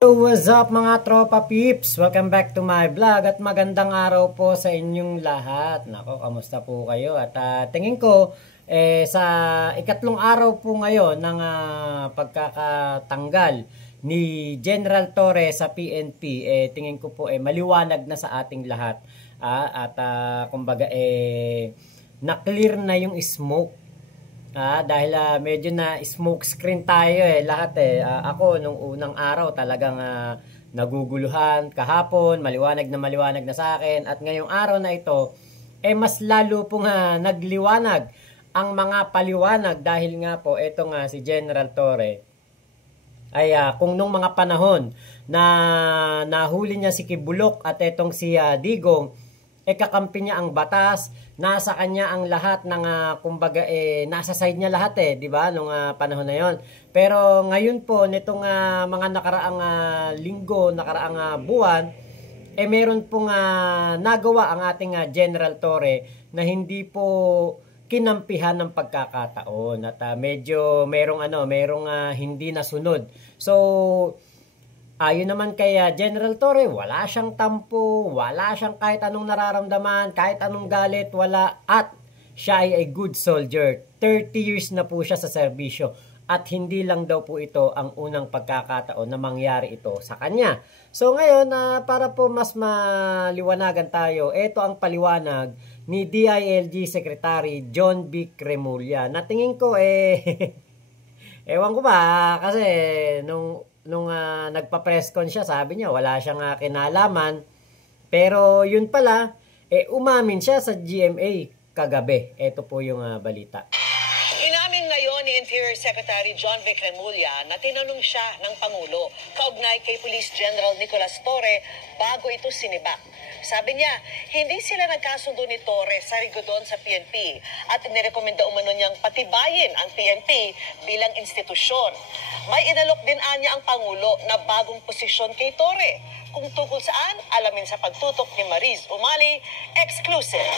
Hello, what's up mga tropa peeps? Welcome back to my vlog at magandang araw po sa inyong lahat. Nako, kamusta po kayo? At tingin ko sa ikatlong araw po ngayon ng pagkakatanggal ni General Torre sa PNP, tingin ko po maliwanag na sa ating lahat. Kumbaga na-clear na yung smoke. Dahil medyo na smoke screen tayo lahat ako nung unang araw talagang naguguluhan, kahapon maliwanag na sa akin, at ngayong araw na ito mas lalo pong nagliwanag ang mga paliwanag dahil nga po etong si General Torre ay kung nung mga panahon na nahuli niya si Kibulok at etong si Digong, kakampi niya ang batas, nasa kanya ang lahat ng kumbaga nasa side niya lahat di ba nung panahon na yon. Pero ngayon po nitong mga nakaraang linggo, nakaraang buwan, meron pong nagawa ang ating General Torre na hindi po kinampihan ng pagkakataon at medyo merong hindi nasunod. So ayon naman kay General Torre, wala siyang tampo, wala siyang kahit anong nararamdaman, kahit anong galit, wala. At siya ay a good soldier. 30 years na po siya sa serbisyo. At hindi lang daw po ito ang unang pagkakataon na mangyari ito sa kanya. So ngayon, para po mas maliwanagan tayo, ito ang paliwanag ni DILG Secretary John B. Cremulya. Natingin ko ewan ko ba, kasi nung nagpa-press con siya, sabi niya wala siyang kinalaman. Pero yun pala, umamin siya sa GMA kagabi. Ito po yung balita. Inamin ngayon ni Interior Secretary John V. Cremulya na tinanong siya ng Pangulo kaugnay kay Police General Nicolas Torre bago ito sinibak. Sabi niya, hindi sila nagkasundo ni Torre sa rigodon sa PNP at inirekomenda umano niyang patibayin ang PNP bilang institusyon. May inalok din anya ang Pangulo na bagong posisyon kay Torre. Kung tungkol saan, alamin sa pagtutok ni Mariz Umali, exclusive.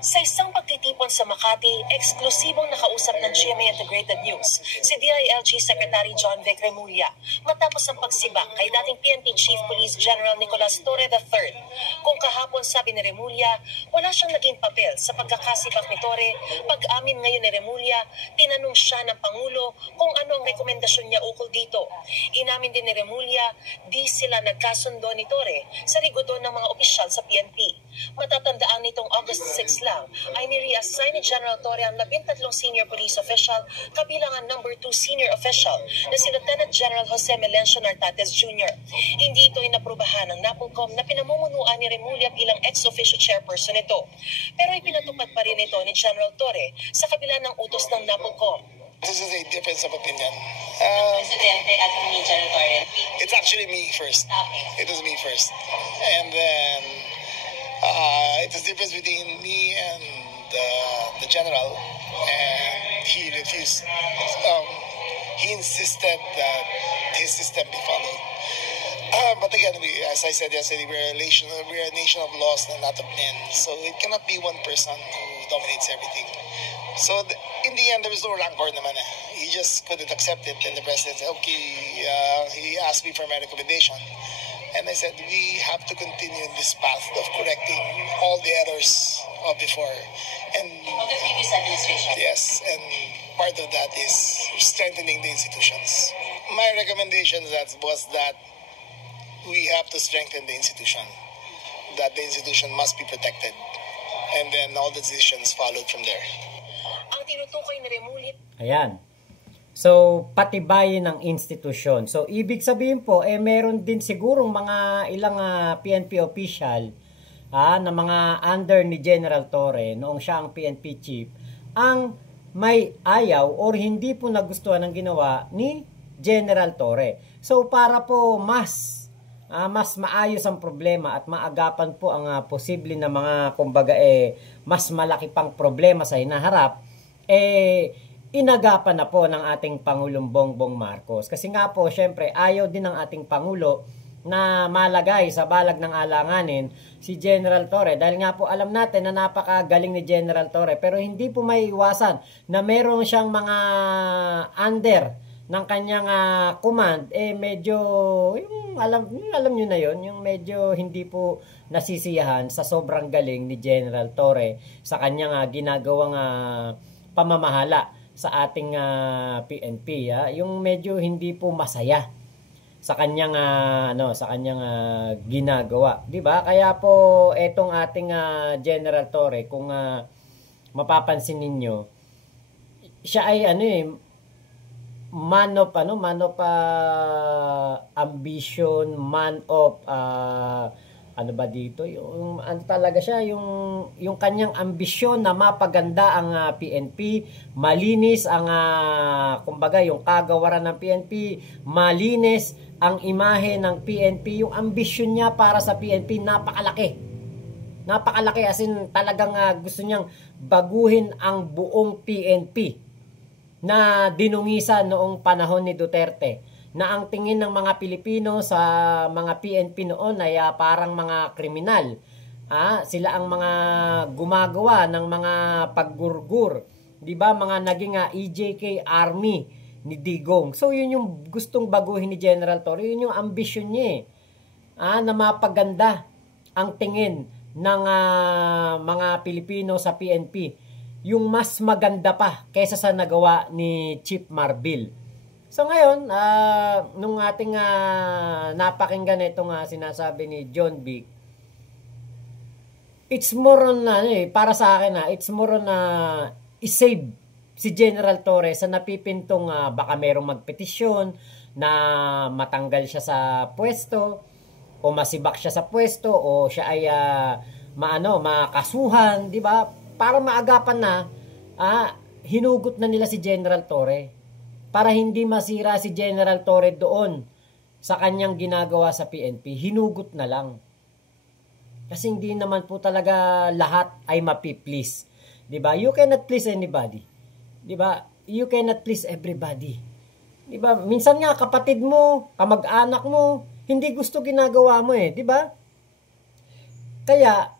Sa isang pagtitipon sa Makati, eksklusibong nakausap ng GMA Integrated News si DILG Secretary John V. Cremulya matapos ang pagsibak kay dating PNP Chief Police General Nicolas Torre III. Kung kahapon sabi ni Remulya, wala siyang naging papel sa pagkakasibak ni Torre, pag-amin ngayon ni Remulya, tinanong siya ng Pangulo kung ano ang rekomendasyon niya ukol dito. Inamin din ni Remulya, di sila nagkasundo ni Torre sa rigodon ng mga opisyal sa PNP. Matatandaan nitong August 6 lang ay ni-reassign ni General Torre ang 13 senior police official kabilang ang number 2 senior official na si Lieutenant General Jose Melencio Nartates Jr. Hindi ito inaprubahan ng NAPOLCOM na pinamumunuan ni Remulya bilang ex-officio chairperson nito. Pero ipinatupad pa rin ito ni General Torre sa kabila ng utos ng NAPOLCOM. This is a difference of opinion. Presidente at ni General Torre. It's actually me first. Okay. It was me first. And then it was difference between me and the general, and he refused. He insisted that his system be followed. But again, as I said yesterday, we're a nation of laws and not of men. So it cannot be one person who dominates everything. So in the end, there was no rancor naman. He just couldn't accept it, and the president said, okay, he asked me for my recommendation. And I said, we have to continue in this path of correcting all the errors of before. And Of the previous administration. yes, and part of that is strengthening the institutions. My recommendation was that we have to strengthen the institution, that the institution must be protected, and then all the decisions followed from there. Ang tinutukoy ni Remulya. Ayan. So, patibayin ng institusyon. So, ibig sabihin po, meron din sigurong mga ilang PNP official na mga under ni General Torre, noong siya ang PNP chief, ang may ayaw or hindi po nagustuhan ng ginawa ni General Torre. So, para po mas maayos ang problema at maagapan po ang posible na mga, kumbaga, mas malaki pang problema sa hinaharap, inagapan na po ng ating Pangulong Bongbong Marcos. Kasi nga po, syempre, ayaw din ng ating Pangulo na malagay sa balag ng alanganin si General Torre. Dahil nga po alam natin na napakagaling ni General Torre, pero hindi po may iwasan na meron siyang mga under ng kanyang command, medyo yung alam nyo na yon, yung medyo hindi po nasisiyahan sa sobrang galing ni General Torre sa kanyang ginagawang pamamahala sa ating PNP. Yung medyo hindi po masaya sa kanyang ginagawa, 'di ba? Kaya po etong ating General Torre, kung mapapansin ninyo, siya ay man of ambition, man of yung talaga siya, yung kanyang ambisyon na mapaganda ang PNP, malinis ang kumbaga yung kagawaran ng PNP, malinis ang imahe ng PNP, yung ambisyon niya para sa PNP napakalaki. Napakalaki, as in talagang gusto niyang baguhin ang buong PNP na dinungisan noong panahon ni Duterte, na ang tingin ng mga Pilipino sa mga PNP noon ay parang mga kriminal. Sila ang mga gumagawa ng mga paggurgur, 'di ba? Mga naging EJK army ni Digong. So yun yung gustong baguhin ni General Torre, yun yung ambisyon niya na mapaganda ang tingin ng mga Pilipino sa PNP, yung mas maganda pa kaysa sa nagawa ni Chief Marbil. So ngayon, nung ating napakinggan itong sinasabi ni John Vic, it's more on para sa akin it's more on i-save si General Torre sa napipintong baka merong magpetisyon na matanggal siya sa pwesto o masibak siya sa pwesto o siya ay makasuhan, di ba? Para maagapan na hinugot na nila si General Torre para hindi masira si General Torre doon sa kanyang ginagawa sa PNP. Hinugot na lang. Kasi hindi naman po talaga lahat ay mapiplease. 'Di ba? You cannot please anybody. 'Di ba? You cannot please everybody. 'Di ba? Minsan nga kapatid mo, kamag-anak mo, hindi gusto ginagawa mo 'di ba? Kaya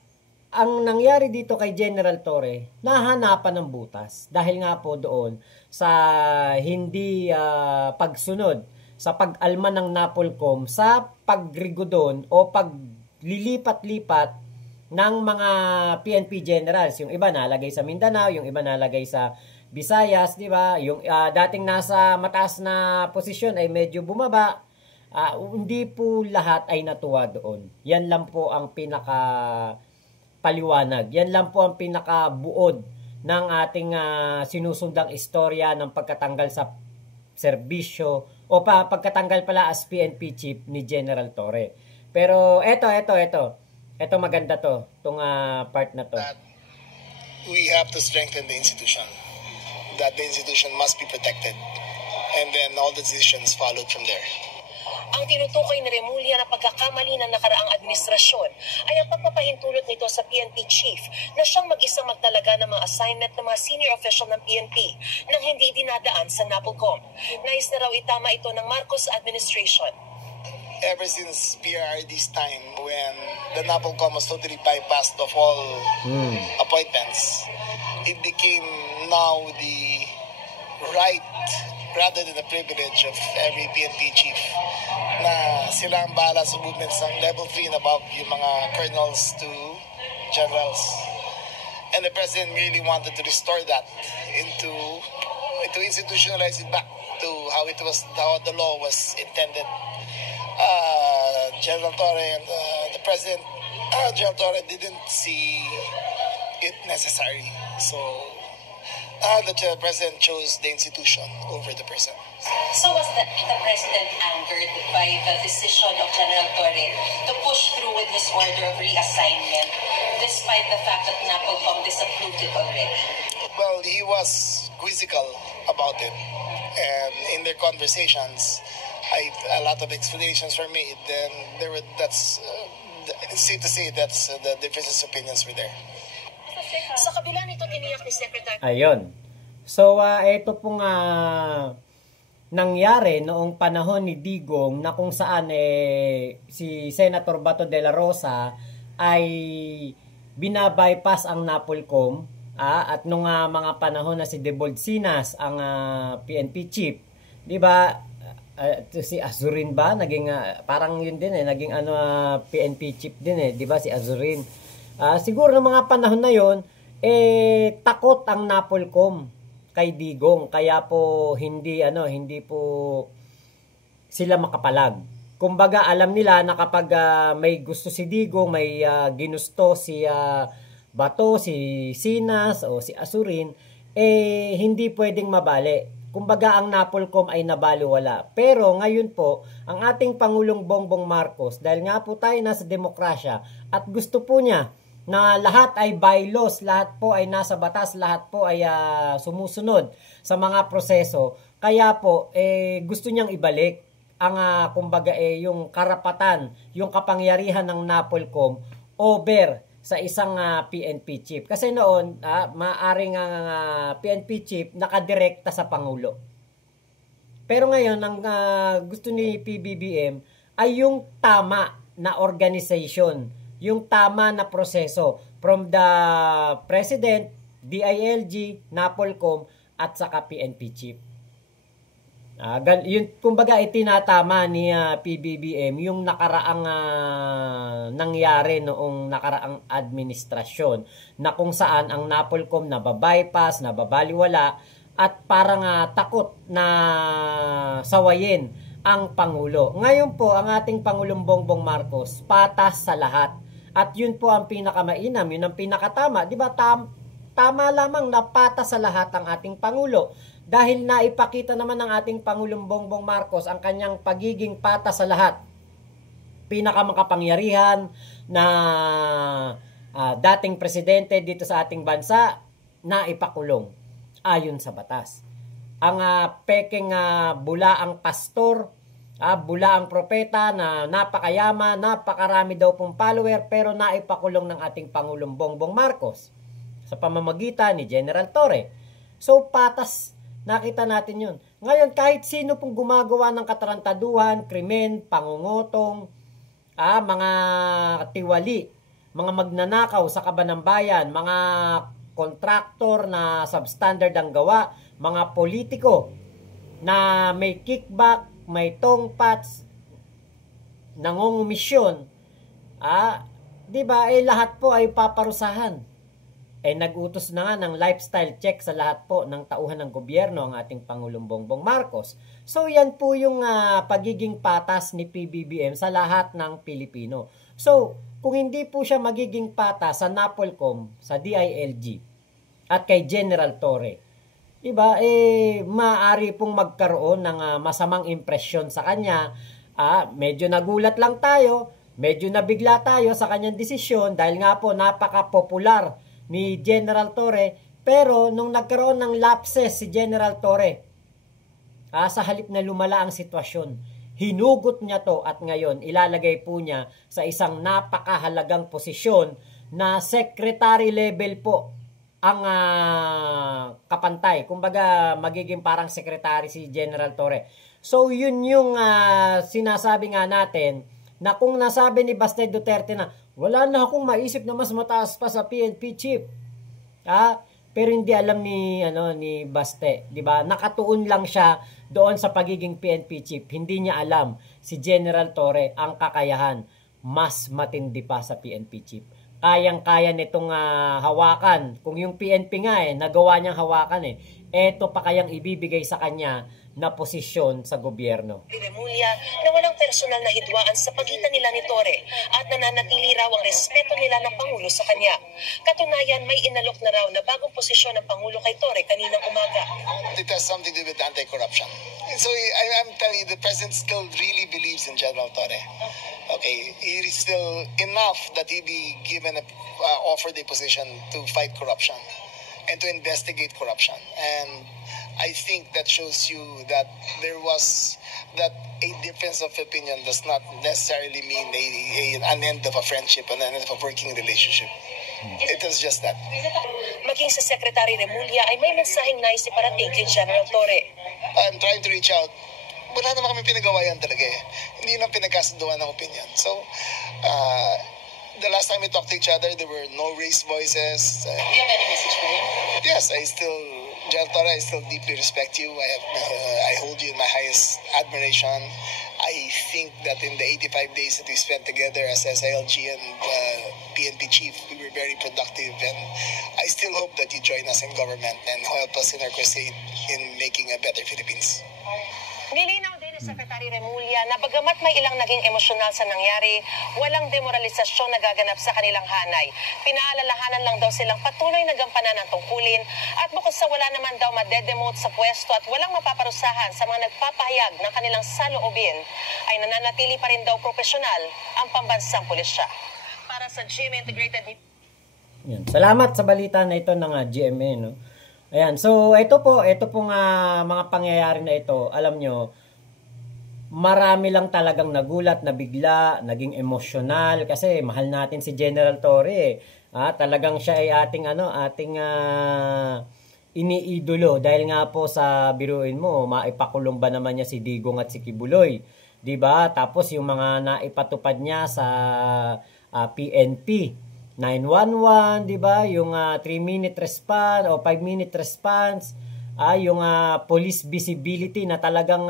ang nangyari dito kay General Torre, nahanapan ng butas dahil nga po doon sa hindi pagsunod sa pag-alma ng NAPOLCOM sa pagrigodon o paglilipat-lipat ng mga PNP generals. Yung iba nalagay sa Mindanao, yung iba nalagay sa Visayas, di ba? Yung dating nasa mataas na posisyon ay medyo bumaba. Hindi po lahat ay natuwa doon. Yan lang po ang paliwanag. Yan lang po ang pinakabuod ng ating sinusundang istorya ng pagkatanggal sa serbisyo o pagkatanggal pala as PNP chief ni General Torre. Pero eto maganda to, itong part na to. That we have to strengthen the institution. That the institution must be protected. And then all the decisions followed from there. Ang tinutukoy ni Remulla na pagkakamali ng nakaraang administrasyon ay ang pagpapahintulot nito sa PNP chief na siyang mag-isang magtalaga ng mga assignment ng mga senior official ng PNP nang hindi dinadaan sa NAPOLCOM. Nais na raw itama ito ng Marcos administration. Ever since PRRD's time, when the NAPOLCOM was totally bypassed of all appointments, it became now the right rather than the privilege of every PNP chief na sila ang bahala sa movements ng level 3 and above, yung mga colonels to generals. And the president really wanted to restore that to institutionalize it back to how the law was intended. General Torre and the president, General Torre didn't see it necessary. So the president chose the institution over the person. So was the president angered by the decision of General Torre to push through with his order of reassignment despite the fact that NAPOLCOM disapproved it already? Well, he was quizzical about it. And in their conversations, a lot of explanations were made. And it's safe to say that's the differences of opinions were there. Sa kabila nito, tiniyak ni Secretary. Ayun. So, ito pong nangyari noong panahon ni Digong na kung saan si Senator Bato de la Rosa ay binabypass ang NAPOLCOM at nung mga panahon na si Debolsinas ang PNP chief, 'di ba? Si Azurin ba naging parang yun din naging PNP chief din 'di ba si Azurin. Siguro ng mga panahon na yon takot ang NAPOLCOM kay Digong, kaya po hindi po sila makapalag. Kumbaga alam nila na kapag may gusto si Digong, may ginusto si Bato, si Sinas o si Azurin, hindi pwedeng mabali. Kumbaga ang NAPOLCOM ay nabaliwala. Pero ngayon po, ang ating Pangulong Bongbong Marcos, dahil nga po tayo nasa demokrasya at gusto po niya na lahat ay bylaws, lahat po ay nasa batas, lahat po ay sumusunod sa mga proseso. Kaya po gusto niyang ibalik ang kumbaga yung karapatan, yung kapangyarihan ng NAPOLCOM over sa isang PNP chief. Kasi noon, maaring ang PNP chief nakadirekta sa Pangulo. Pero ngayon, ang gusto ni PBBM ay yung tama na organization, yung tama na proseso from the President, DILG, NAPOLCOM at saka PNP chief. Yun, kumbaga itinatama ni PBBM yung nakaraang nangyari noong nakaraang administrasyon na kung saan ang NAPOLCOM nababypass, nababaliwala at parang takot na sawayin ang Pangulo. Ngayon po, ang ating Pangulong Bongbong Marcos, patas sa lahat. At yun po ang pinakamainam, yun ang pinakatama. Di ba tama lamang na patas sa lahat ang ating Pangulo? Dahil naipakita naman ng ating Pangulong Bongbong Marcos ang kanyang pagiging patas sa lahat. Pinakamakapangyarihan na dating presidente dito sa ating bansa na ipakulong ayon sa batas. Ang peking bulaang pastor, bulaang propeta na napakayaman, napakarami daw pong follower pero naipakulong ng ating Pangulong Bongbong Marcos sa pamamagitan ni General Torre. So patas, nakita natin yun. Ngayon, kahit sino pong gumagawa ng katarantaduhan, krimen, pangungutong, mga tiwali, mga magnanakaw sa kabanambayan, mga kontraktor na substandard ang gawa, mga politiko na may kickback, may tongpats, nangungumisyon, di ba, lahat po ay paparusahan. Nag-utos na nga ng lifestyle check sa lahat po ng tauhan ng gobyerno ang ating Pangulong Bongbong Marcos. So yan po yung pagiging patas ni PBBM sa lahat ng Pilipino. So kung hindi po siya magiging patas sa NAPOLCOM, sa DILG at kay General Torre, diba, maaari pong magkaroon ng masamang impresyon sa kanya. Medyo nagulat lang tayo, medyo nabigla tayo sa kanyang desisyon dahil nga po napaka-popular ni General Torre, pero nung nagkaroon ng lapses si General Torre, sa halip na lumala ang sitwasyon, hinugot niya to at ngayon ilalagay po niya sa isang napakahalagang posisyon na secretary level po ang kapantay. Kumbaga magiging parang secretary si General Torre. So yun yung sinasabi nga natin na kung nasabi ni Baste Duterte na wala na akong maisip na mas mataas pa sa PNP chief. Pero hindi alam ni Baste, 'di ba? Nakatuon lang siya doon sa pagiging PNP chief. Hindi niya alam si General Torre ang kakayahan mas matindi pa sa PNP chief. Kayang-kaya nitong hawakan. Kung yung PNP nga nagawa niyang hawakan eto pa kayang ibibigay sa kanya na posisyon sa gobyerno. Remulla na walang personal na hidwaan sa pagitan nila ni Torre at nananatili raw ang respeto nila ng Pangulo sa kanya. Katunayan, may inalok na raw na bagong posisyon ng Pangulo kay Torre kaninang umaga. It has something to do with anti-corruption. So I'm telling you, the President still really believes in General Torre. Okay, it is still enough that he be given offered a position to fight corruption and to investigate corruption. And I think that shows you that there was that a difference of opinion does not necessarily mean an end of a friendship, an end of a working relationship. It was just that. Maging sa Secretary Remulla ay may mensaheng nais iparating kay General Torre. I'm trying to reach out. Wala naman kami pinagawa yan talaga eh. Hindi lang pinagkasunduan ng opinion. So, the last time we talked to each other, there were no raised voices. Do you have any message for him? Yes, General Torre, I still deeply respect you. I hold you in my highest admiration. I think that in the 85 days that we spent together as SILG and PNP chief, we were very productive, and I still hope that you join us in government and help us in our crusade in making a better Philippines. Nilinaw din ni Secretary Remulla na bagamat may ilang naging emosyonal sa nangyari, walang demoralisasyon na gaganap sa kanilang hanay. Pinaalalahanan lang daw silang patuloy na gampanan ng tungkulin at bukod sa wala naman daw madedemote sa pwesto at walang mapaparusahan sa mga nagpapahayag ng kanilang saloobin, ay nananatili pa rin daw profesional ang pambansang pulisya. Para sa GMA Integrated News. Yan. Salamat sa balita na ito ng GMA, no? Ayan, so ito pong mga pangyayari na ito, alam nyo, marami lang talagang nagulat, nabigla, naging emosyonal kasi mahal natin si General Torre. Talagang siya ay ating iniidolo dahil nga po sa biruin mo, maipakulong ba naman niya si Digong at si Kibuloy, 'di ba? Tapos yung mga naipatupad niya sa PNP 911, 'di ba? Yung 3-minute response o 5-minute response, yung police visibility na talagang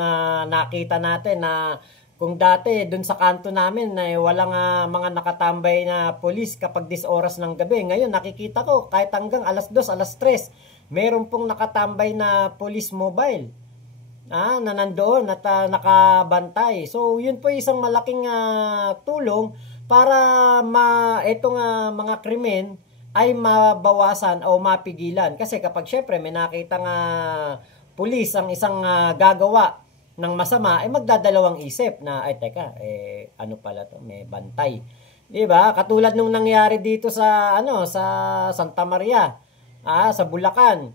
nakita natin na kung dati doon sa kanto namin na walang mga nakatambay na police kapag 10 oras ng gabi. Ngayon nakikita ko kahit hanggang alas 2, alas 3, meron pong nakatambay na police mobile. Na nandoon at nakabantay. So yun po isang malaking tulong para itong mga krimen ay mabawasan o mapigilan. Kasi kapag syempre may nakitang pulis ang isang gagawa ng masama, ay magdadalawang isip na, ay teka, ano pala to, may bantay. Diba? Katulad nung nangyari dito sa, sa Santa Maria, sa Bulacan.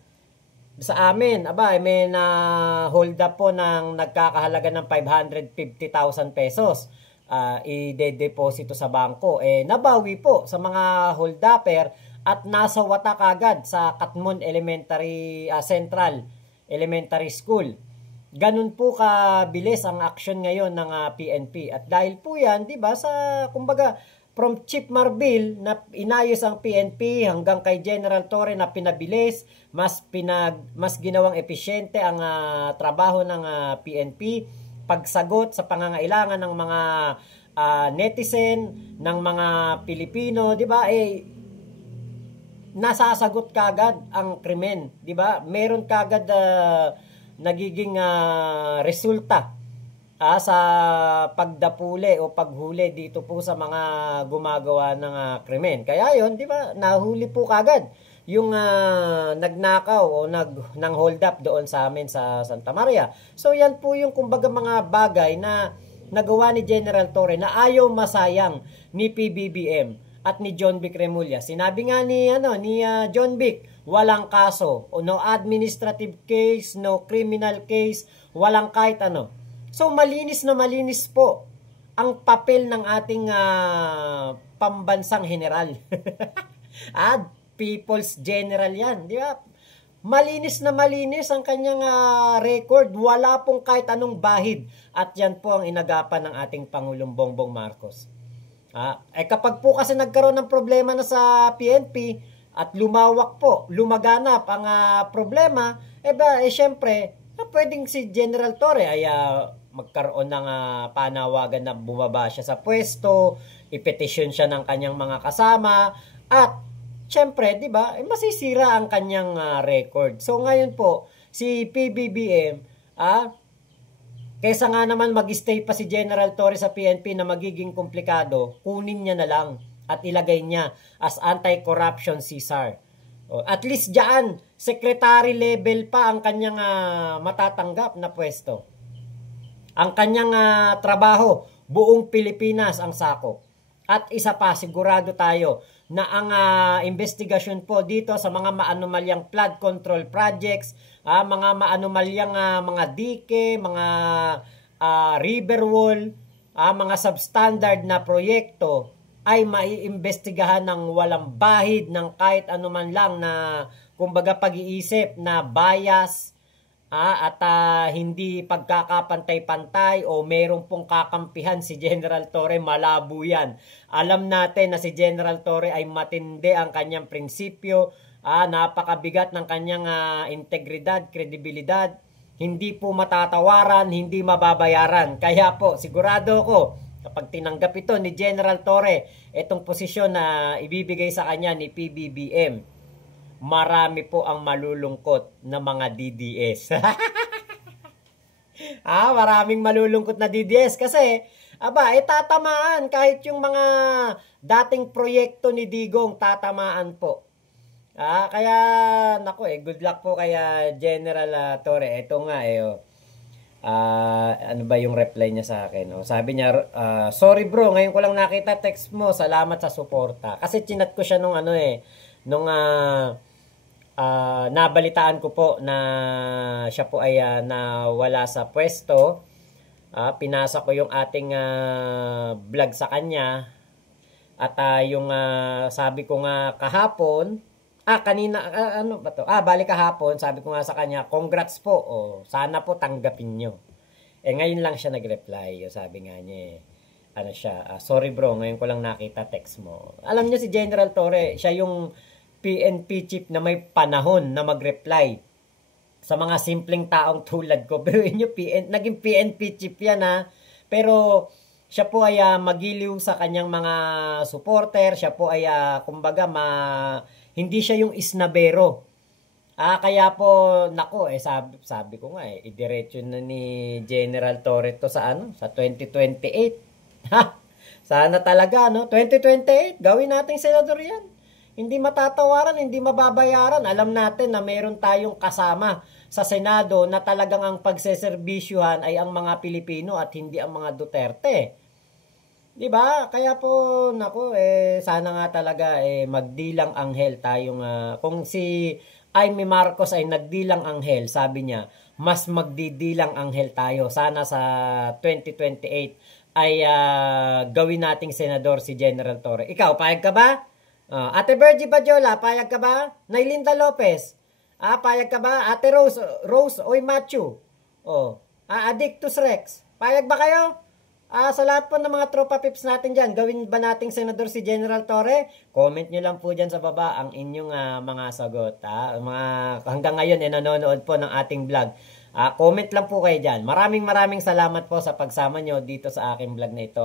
Sa amin, may na hold up po ng nagkakahalaga ng 550,000 pesos. I-deposito sa bangko. Nabawi po sa mga hold-upper at nasa watak agad sa Katmon Elementary Central Elementary School. Ganun po kabilis ang action ngayon ng PNP. At dahil po yan, di ba, sa kumbaga from Chief Marbil na inayos ang PNP hanggang kay General Torre na pinabilis, mas ginawang epesyente ang trabaho ng PNP, pagsagot sa pangangailangan ng mga netizen, ng mga Pilipino, 'di ba? Nasasagot kagad ang krimen, 'di ba? Meron kagad nagiging resulta sa pagdapuli o paghuli dito po sa mga gumagawa ng krimen. Kaya 'yon, 'di ba? Nahuli po kagad yung nagnakaw o nang hold up doon sa amin sa Santa Maria. So yan po yung kumbaga mga bagay na nagawa ni General Torre na ayaw masayang ni PBBM at ni John Vic Remulla. Sinabi nga ni John Vic, walang kaso, o no administrative case, no criminal case, walang kahit ano. So malinis na malinis po ang papel ng ating pambansang general. People's General yan, di ba? Malinis na malinis ang kanyang record, wala pong kahit anong bahid, at yan po ang inagapan ng ating Pangulong Bongbong Marcos. Kapag po kasi nagkaroon ng problema na sa PNP at lumawak po, lumaganap ang problema, syempre, pwedeng si General Torre ay magkaroon ng panawagan na bumaba siya sa pwesto, ipetisyon siya ng kanyang mga kasama, at siyempre, 'di ba? Masisira ang kanyang record. So ngayon po, si PBBM, kaysa nga naman mag-stay pa si General Torre sa PNP na magiging komplikado, kunin niya na lang at ilagay niya as anti-corruption CSAR. At least diyan, secretary level pa ang kanyang matatanggap na pwesto. Ang kanyang trabaho, buong Pilipinas ang sakop. At isa pa, sigurado tayo na ang investigasyon po dito sa mga maanomalyang flood control projects, mga maanomalyang mga dike, mga river wall, mga substandard na proyekto ay maiimbestigahan ng walang bahid ng kahit anuman lang na kumbaga pag-iisip na bias, at hindi pagkakapantay-pantay o merong pong kakampihan si General Torre, malabo yan. Alam natin na si General Torre ay matindi ang kanyang prinsipyo, napakabigat ng kanyang integridad, kredibilidad, hindi po matatawaran, hindi mababayaran. Kaya po, sigurado ko, kapag tinanggap ito ni General Torre, itong posisyon na ibibigay sa kanya ni PBBM, marami po ang malulungkot na mga DDS. Maraming malulungkot na DDS kasi, tatamaan kahit yung mga dating proyekto ni Digong, tatamaan po. Kaya, good luck po kaya General Torre. Ito nga ano ba yung reply niya sa akin? Sabi niya, sorry bro, ngayon ko lang nakita text mo, salamat sa suporta. Kasi chinat ko siya nung nabalitaan ko po na siya po ay nawala sa pwesto. Pinasa ko yung ating vlog sa kanya. At yung sabi ko nga kahapon, kanina, ano ba to? Balik kahapon, sabi ko nga sa kanya, congrats po. Sana po tanggapin nyo. Ngayon lang siya nag-reply. Sabi nga niya, sorry bro, ngayon ko lang nakita text mo. Alam niyo si General Torre, siya yung PNP chief na may panahon na mag-reply sa mga simpleng taong tulad ko. Pero naging PNP chief yan Pero siya po ay magiliw sa kanyang mga supporter. Siya po ay kumbaga hindi siya yung isnabero. Kaya po sabi ko nga idiretso na ni General Torre to sa 2028. Sana talaga 2028 gawin nating senador yan. Hindi matatawaran, hindi mababayaran. Alam natin na meron tayong kasama sa Senado na talagang ang pagseserbisyuhan ay ang mga Pilipino at hindi ang mga Duterte. 'Di ba? Kaya po sana nga talaga magdilang anghel tayong kung si Amy Marcos ay nagdilang anghel, sabi niya, mas magdidilang anghel tayo. Sana sa 2028 ay gawin nating senador si General Torre. Ikaw, payag ka ba? Ate Virgie Badiola, payag ka ba? Nailinda Lopez, payag ka ba? Ate Rose Oy Machu, Addictus Rex, payag ba kayo? Sa lahat po ng mga tropa pips natin dyan, gawin ba nating senador si General Torre? Comment nyo lang po dyan sa baba ang inyong mga sagot. Hanggang ngayon nanonood po ng ating vlog. Comment lang po kayo dyan. Maraming salamat po sa pagsama nyo dito sa aking vlog na ito.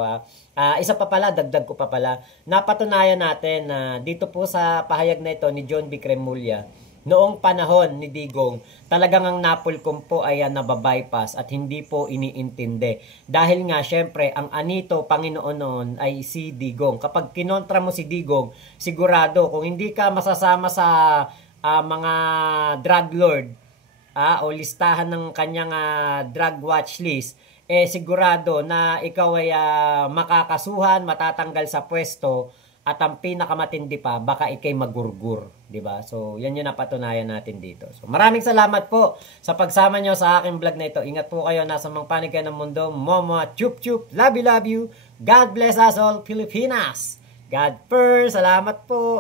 Isa pa pala, dagdag ko pa pala, napatunayan natin na dito po sa pahayag na ito ni John V. Cremulya, noong panahon ni Digong, talagang ang Napolcom po ay nababypass at hindi po iniintindi. Dahil nga, syempre, ang anito Panginoon noon ay si Digong. Kapag kinontra mo si Digong, sigurado, kung hindi ka masasama sa mga drug lord, o listahan ng kanyang drug watch list, sigurado na ikaw ay makakasuhan, matatanggal sa pwesto, at ang pinakamatindi pa, baka ikay magurgur, 'di ba? So, yan yung napatunayan natin dito. So, maraming salamat po sa pagsama nyo sa aking vlog na ito. Ingat po kayo, nasa mang panig kayo ng mundo. Momo, chup chup, love you. God bless us all, Pilipinas. God first. Salamat po.